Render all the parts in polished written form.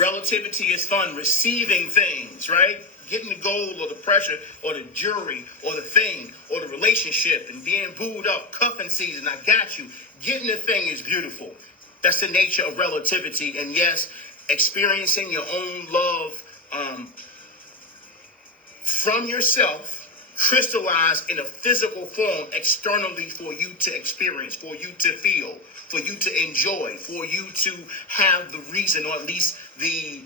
Relativity is fun, receiving things, right? Getting the goal or the pressure or the jury or the thing or the relationship and being booed up, cuffing season, I got you. Getting the thing is beautiful. That's the nature of relativity. And yes, experiencing your own love from yourself, crystallized in a physical form externally for you to experience, for you to feel, for you to enjoy, for you to have the reason, or at least the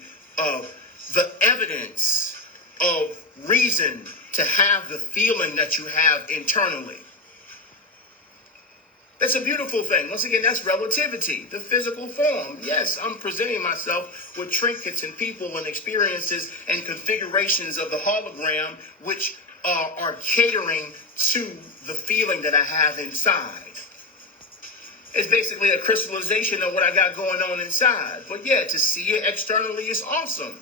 evidence of reason to have the feeling that you have internally. That's a beautiful thing. Once again, that's relativity, the physical form. Yes, I'm presenting myself with trinkets and people and experiences and configurations of the hologram, which are catering to the feeling that I have inside. It's basically a crystallization of what I got going on inside. But yeah, to see it externally is awesome.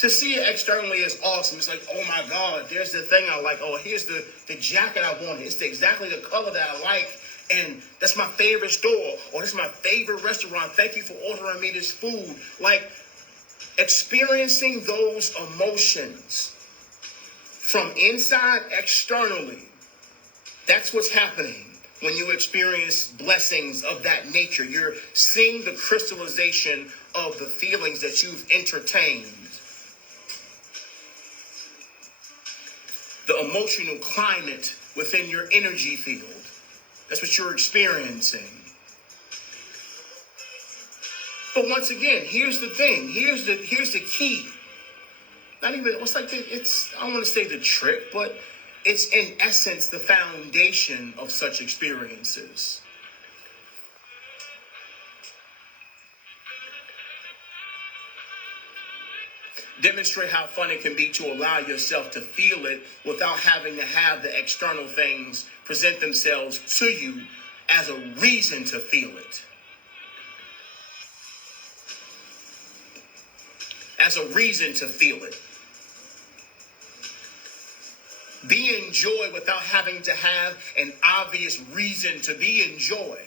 To see it externally is awesome. It's like, oh my God, there's the thing I like. Oh, here's the jacket I wanted. It's exactly the color that I like. And that's my favorite store. Or this is my favorite restaurant. Thank you for ordering me this food. Like, experiencing those emotions from inside externally. That's what's happening. When you experience blessings of that nature, you're seeing the crystallization of the feelings that you've entertained. The emotional climate within your energy field. That's what you're experiencing. But once again, here's the thing. Here's the key. Not even, what's like, I don't want to say the trick, but it's in essence the foundation of such experiences. Demonstrate how fun it can be to allow yourself to feel it without having to have the external things present themselves to you as a reason to feel it. As a reason to feel it. Be in joy without having to have an obvious reason to be in joy.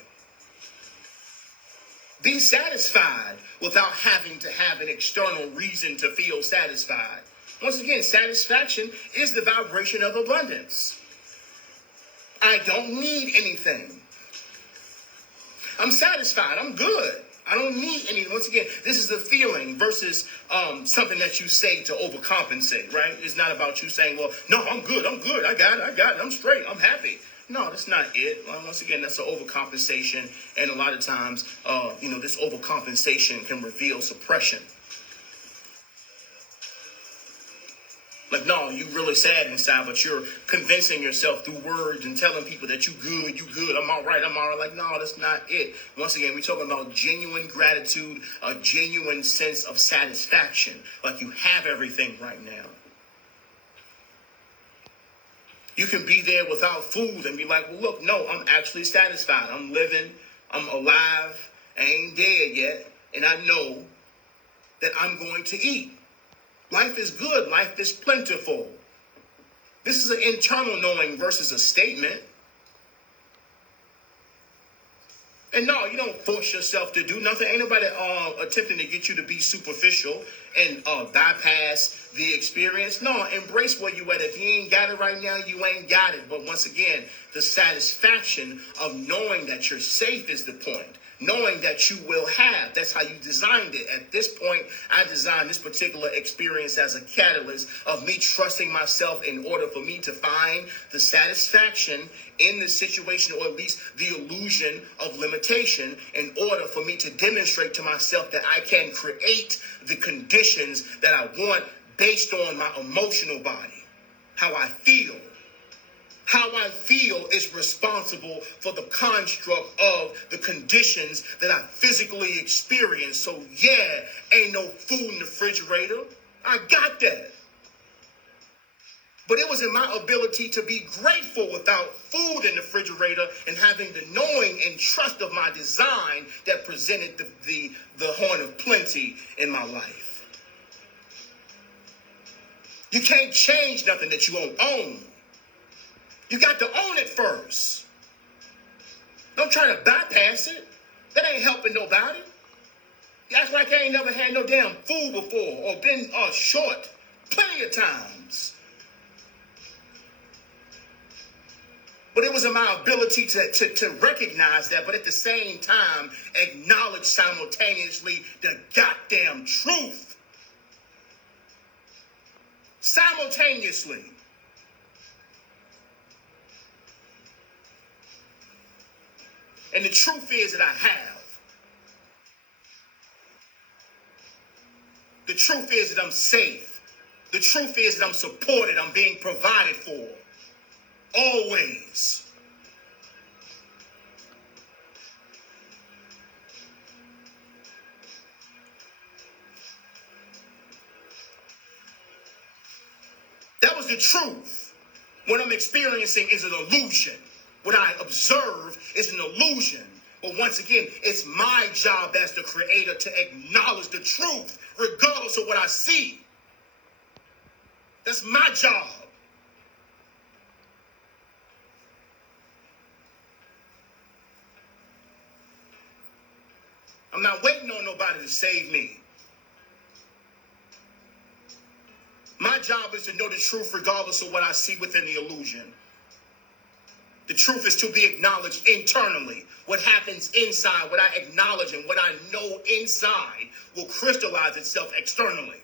Be satisfied without having to have an external reason to feel satisfied. Once again, satisfaction is the vibration of abundance. I don't need anything. I'm satisfied. I'm good. I don't need anything. Once again, this is a feeling versus something that you say to overcompensate, right? It's not about you saying, well, no, I'm good. I got it. I'm straight. I'm happy. No, that's not it. Once again, that's an overcompensation. And a lot of times, this overcompensation can reveal suppression. Like, no, you really sad inside, but you're convincing yourself through words and telling people that you good, I'm all right. Like, no, that's not it. Once again, we're talking about genuine gratitude, a genuine sense of satisfaction. Like you have everything right now. You can be there without food and be like, well, look, no, I'm actually satisfied. I'm living. I'm alive. I ain't dead yet. And I know that I'm going to eat. Life is good. Life is plentiful. This is an internal knowing versus a statement. And no, you don't force yourself to do nothing. Ain't nobody attempting to get you to be superficial and bypass the experience. No, embrace where you at. If you ain't got it right now, you ain't got it. But once again, the satisfaction of knowing that you're safe is the point. Knowing that you will have. That's how you designed it. At this point, I designed this particular experience as a catalyst of me trusting myself in order for me to find the satisfaction in the situation, or at least the illusion of limitation, in order for me to demonstrate to myself that I can create the conditions that I want based on my emotional body, how I feel. How I feel is responsible for the construct of the conditions that I physically experience. So yeah, ain't no food in the refrigerator. I got that. But it was in my ability to be grateful without food in the refrigerator and having the knowing and trust of my design that presented the horn of plenty in my life. You can't change nothing that you won't own. You got to own it first. Don't try to bypass it. That ain't helping nobody. You act like I ain't never had no damn food before or been short plenty of times. But it was in my ability to recognize that, but at the same time, acknowledge simultaneously the goddamn truth. Simultaneously. And the truth is that I have. The truth is that I'm safe. The truth is that I'm supported. I'm being provided for. Always. That was the truth. What I'm experiencing is an illusion. What I observe is an illusion. But once again, it's my job as the creator to acknowledge the truth, regardless of what I see. That's my job. I'm not waiting on nobody to save me. My job is to know the truth regardless of what I see within the illusion. The truth is to be acknowledged internally. What happens inside, what I acknowledge and what I know inside will crystallize itself externally.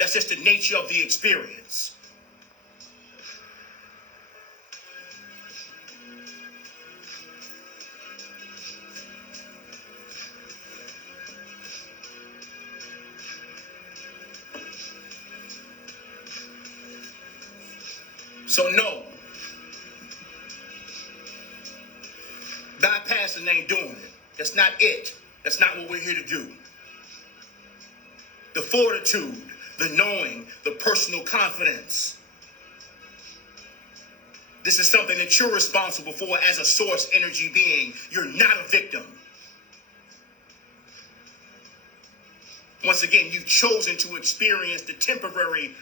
That's just the nature of the experience. So no, bypassing ain't doing it. That's not it. That's not what we're here to do. The fortitude, the knowing, the personal confidence. This is something that you're responsible for as a source energy being. You're not a victim. Once again, you've chosen to experience the temporary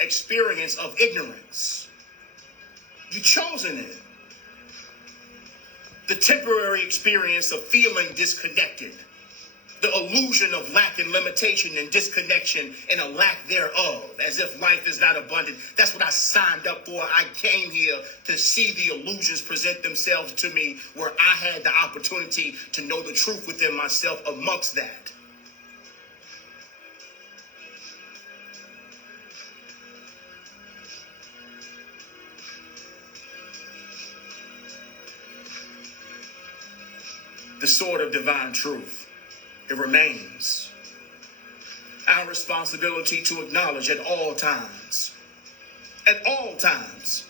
experience of ignorance. You've chosen it. The temporary experience of feeling disconnected. The illusion of lack and limitation and disconnection and a lack thereof, as if life is not abundant. That's what I signed up for. I came here to see the illusions present themselves to me, where I had the opportunity to know the truth within myself amongst that. The sword of divine truth. It remains our responsibility to acknowledge at all times. At all times.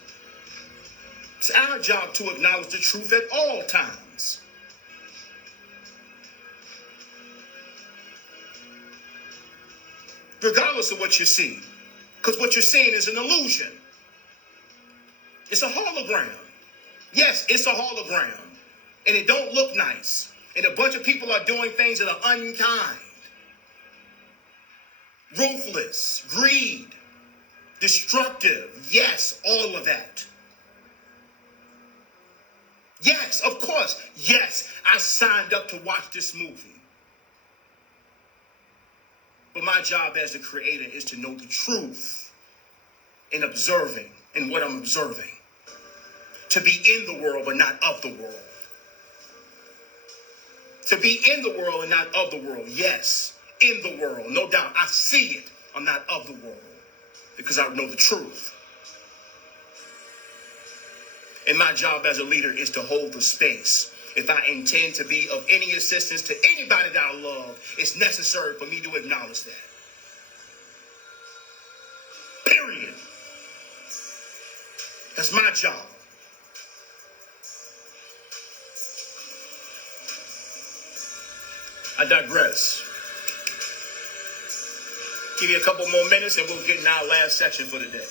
It's our job to acknowledge the truth at all times. Regardless of what you see. Because what you're seeing is an illusion. It's a hologram. Yes, it's a hologram. And it don't look nice. And a bunch of people are doing things that are unkind, ruthless, greed, destructive. Yes, all of that. Yes, of course. Yes, I signed up to watch this movie. But my job as the creator is to know the truth in observing and what I'm observing. To be in the world, but not of the world. To be in the world and not of the world. Yes, in the world, no doubt. I see it. I'm not of the world because I know the truth. And my job as a leader is to hold the space. If I intend to be of any assistance to anybody that I love, it's necessary for me to acknowledge that. Period. That's my job. I digress. Give you a couple more minutes and we'll get in our last section for the day.